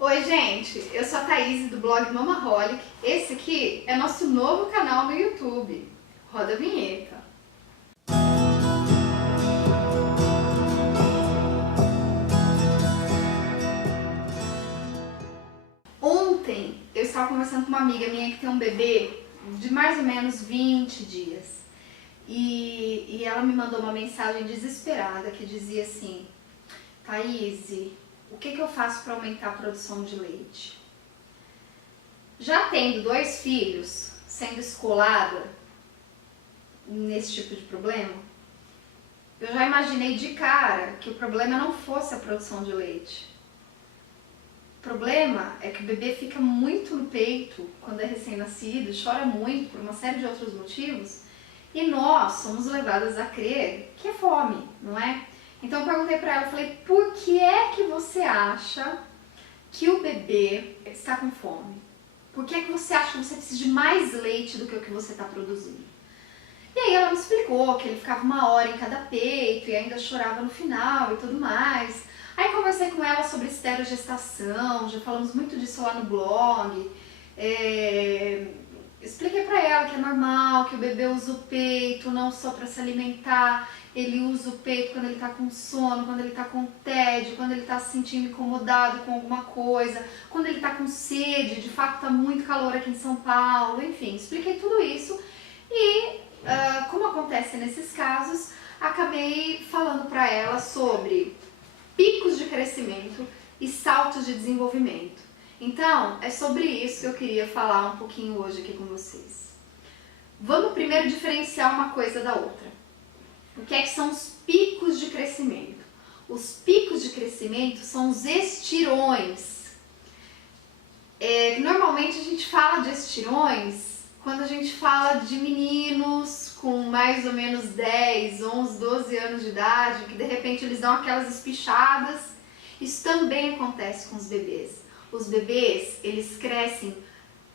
Oi gente, eu sou a Thaís do blog Mamaholic. Esse aqui é nosso novo canal no YouTube. Roda a vinheta. Ontem eu estava conversando com uma amiga minha que tem um bebê de mais ou menos 20 dias. E ela me mandou uma mensagem desesperada que dizia assim: Thaís, o que eu faço para aumentar a produção de leite? Já tendo 2 filhos, sendo escolada nesse tipo de problema, eu já imaginei de cara que o problema não fosse a produção de leite. O problema é que o bebê fica muito no peito quando é recém-nascido, chora muito por uma série de outros motivos, e nós somos levadas a crer que é fome, não é? Então eu perguntei pra ela, falei, por que é que você acha que o bebê está com fome? Por que é que você acha que você precisa de mais leite do que o que você está produzindo? E aí ela me explicou que ele ficava 1 hora em cada peito e ainda chorava no final e tudo mais. Aí conversei com ela sobre esterogestação, já falamos muito disso lá no blog. Expliquei pra ela que é normal, que o bebê usa o peito não só para se alimentar, ele usa o peito quando ele tá com sono, quando ele tá com tédio, quando ele tá se sentindo incomodado com alguma coisa, quando ele tá com sede, de fato tá muito calor aqui em São Paulo, enfim, expliquei tudo isso e, como acontece nesses casos, acabei falando pra ela sobre picos de crescimento e saltos de desenvolvimento. Então, é sobre isso que eu queria falar um pouquinho hoje aqui com vocês. Vamos primeiro diferenciar uma coisa da outra. O que é que são os picos de crescimento? Os picos de crescimento são os estirões. Normalmente a gente fala de estirões quando a gente fala de meninos com mais ou menos 10, 11, 12 anos de idade, que de repente eles dão aquelas espichadas. Isso também acontece com os bebês. Os bebês, eles crescem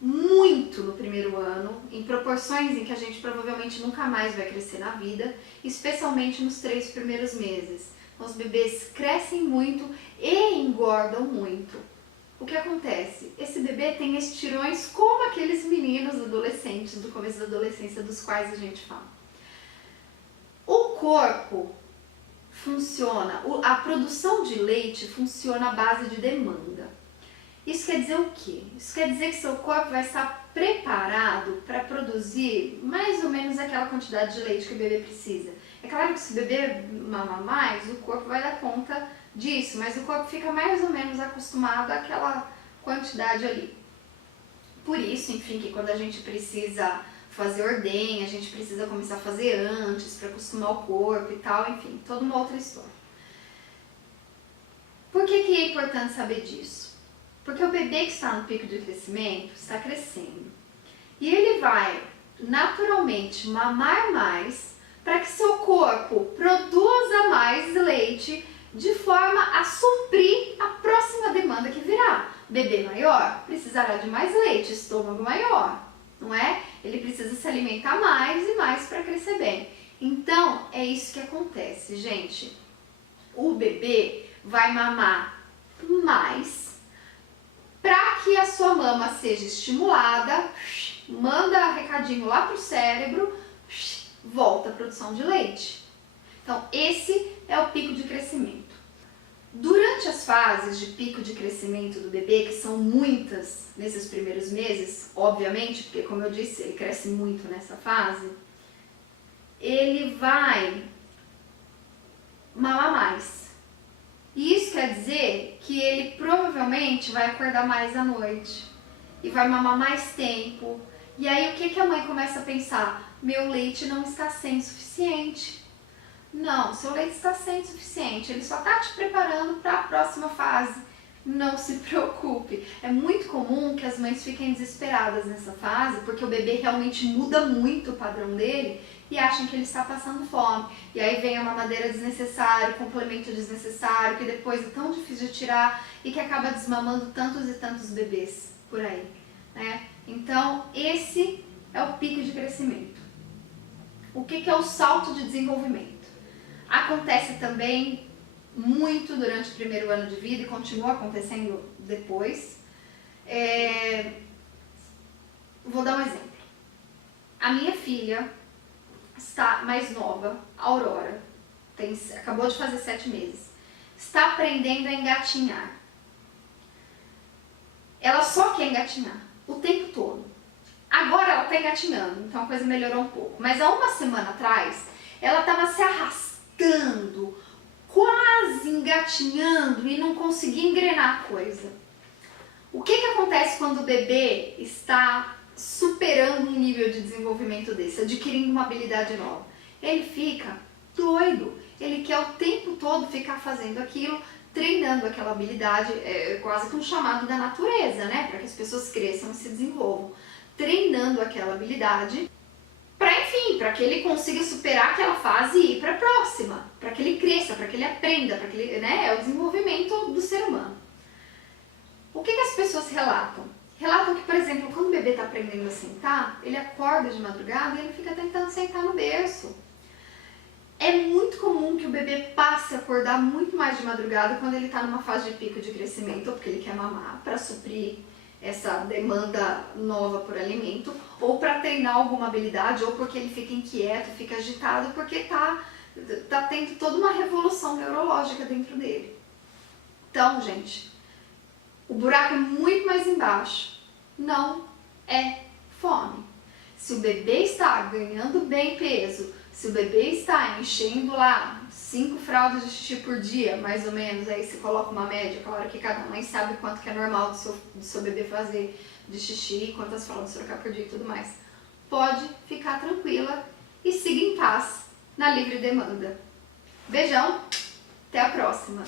muito no primeiro ano, em proporções em que a gente provavelmente nunca mais vai crescer na vida, especialmente nos 3 primeiros meses. Então, os bebês crescem muito e engordam muito. O que acontece? Esse bebê tem estirões como aqueles meninos adolescentes do começo da adolescência dos quais a gente fala. O corpo funciona, a produção de leite funciona à base de demanda. Isso quer dizer o quê? Isso quer dizer que seu corpo vai estar preparado para produzir mais ou menos aquela quantidade de leite que o bebê precisa. É claro que se o bebê mamar mais, o corpo vai dar conta disso, mas o corpo fica mais ou menos acostumado àquela quantidade ali. Por isso, enfim, que quando a gente precisa fazer ordenha, a gente precisa começar a fazer antes para acostumar o corpo e tal, enfim, toda uma outra história. Por que é importante saber disso? Porque o bebê que está no pico de crescimento está crescendo e ele vai naturalmente mamar mais para que seu corpo produza mais leite de forma a suprir a próxima demanda que virá. Bebê maior precisará de mais leite, estômago maior, não é? Ele precisa se alimentar mais e mais para crescer bem. Então é isso que acontece, gente. O bebê vai mamar mais para que a sua mama seja estimulada, manda recadinho lá para o cérebro, volta a produção de leite. Então, esse é o pico de crescimento. Durante as fases de pico de crescimento do bebê, que são muitas nesses primeiros meses, obviamente, porque como eu disse, ele cresce muito nessa fase, ele vai mamar mais. E isso quer dizer que ele provavelmente vai acordar mais à noite e vai mamar mais tempo. E aí o que a mãe começa a pensar? Meu leite não está sendo suficiente. Não, seu leite está sendo suficiente, ele só está te preparando para a próxima fase. Não se preocupe. É muito comum que as mães fiquem desesperadas nessa fase, porque o bebê realmente muda muito o padrão dele e acham que ele está passando fome. E aí vem a mamadeira desnecessária, o complemento desnecessário, que depois é tão difícil de tirar e que acaba desmamando tantos e tantos bebês por aí, né? Então, esse é o pico de crescimento. O que é o salto de desenvolvimento? Acontece também muito durante o primeiro ano de vida e continua acontecendo depois. Vou dar um exemplo. A minha filha está mais nova, a Aurora, acabou de fazer 7 meses, está aprendendo a engatinhar. Ela só quer engatinhar o tempo todo. Agora ela está engatinhando, então a coisa melhorou um pouco. Mas há uma semana atrás, ela estava se arrastando, quase engatinhando e não conseguia engrenar a coisa. O que acontece quando o bebê está superando um nível de desenvolvimento desse, adquirindo uma habilidade nova? Ele fica doido, ele quer o tempo todo ficar fazendo aquilo, treinando aquela habilidade, é quase que um chamado da natureza, né? Para que as pessoas cresçam e se desenvolvam. Treinando aquela habilidade para que ele consiga superar aquela fase e ir para a próxima, para que ele cresça, para que ele aprenda, para que ele, né, é o desenvolvimento do ser humano. O que as pessoas relatam? Relatam que, por exemplo, quando o bebê está aprendendo a sentar, ele acorda de madrugada e ele fica tentando sentar no berço. É muito comum que o bebê passe a acordar muito mais de madrugada quando ele está numa fase de pico de crescimento, ou porque ele quer mamar, para suprir essa demanda nova por alimento, ou para treinar alguma habilidade, ou porque ele fica inquieto, fica agitado, porque tá tendo toda uma revolução neurológica dentro dele. Então, gente, o buraco é muito mais embaixo. Não é fome. Se o bebê está ganhando bem peso, se o bebê está enchendo lá 5 fraldas de xixi por dia, mais ou menos, aí você coloca uma média, claro que cada mãe sabe quanto que é normal do seu bebê fazer de xixi, quantas fraldas você trocar por dia e tudo mais. Pode ficar tranquila e siga em paz na livre demanda. Beijão, até a próxima!